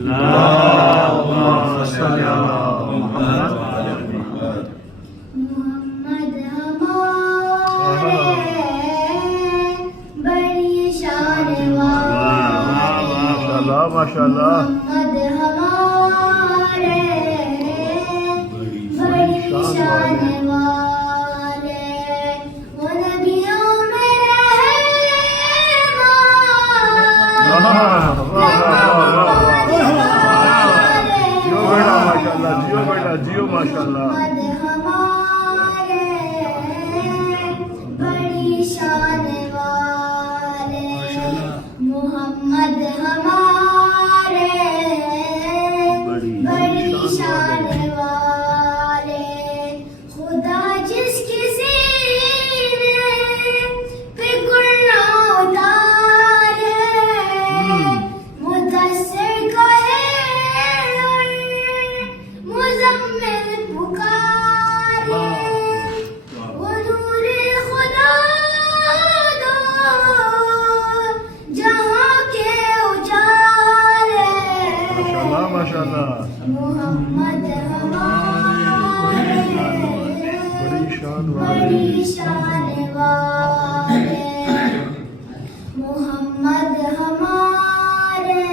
اللهم صل على محمد محمد ہمارے بڑی شان والے، ماشاء اللہ محمد ہمارے بڑی شان والے، وہ نبیوں میں جیو ماشاء اللہ محمد ہمارے بڑی شان والے، محمد ہمارے بڑی شان والے، خدا جس کی سینے پہ گرنا اتارے، مدثر کہے اور مزمل پکارے، وہ نور خدا دو جہاں کے اجالے، ماشاء اللہ محمد ہمارے بڑی شان بڑی شان والے، محمد ہمارے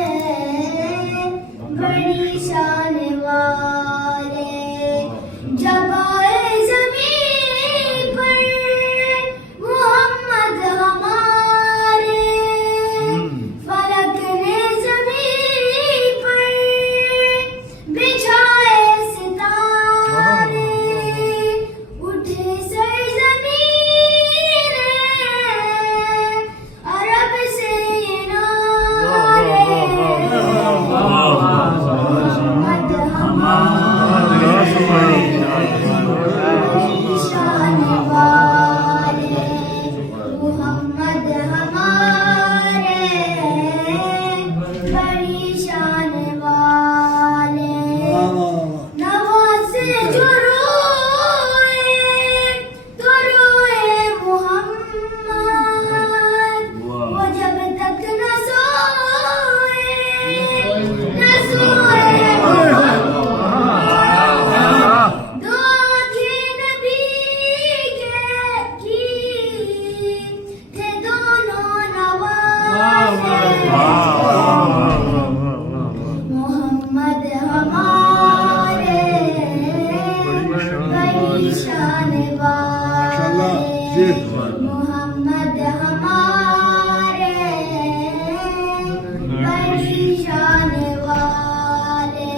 بڑی شان والے، جب آئے زمین پر محمد ہمارے، فلک نے زمین پر بچھائے ستارے، اٹھے سرزمین عرب سے یہ نعرے، محمد ہمارے بڑی شان والے، محمد ہمارے بڑی شان والے، نواز جو روئے تو روئے محمد، وہ جب تک نہ سوئے دو آنکھیں نبی کے کی تھے دونوں نوازے، محمد ہمارے بڑی شان والے، محمد ہمارے بڑی شان والے،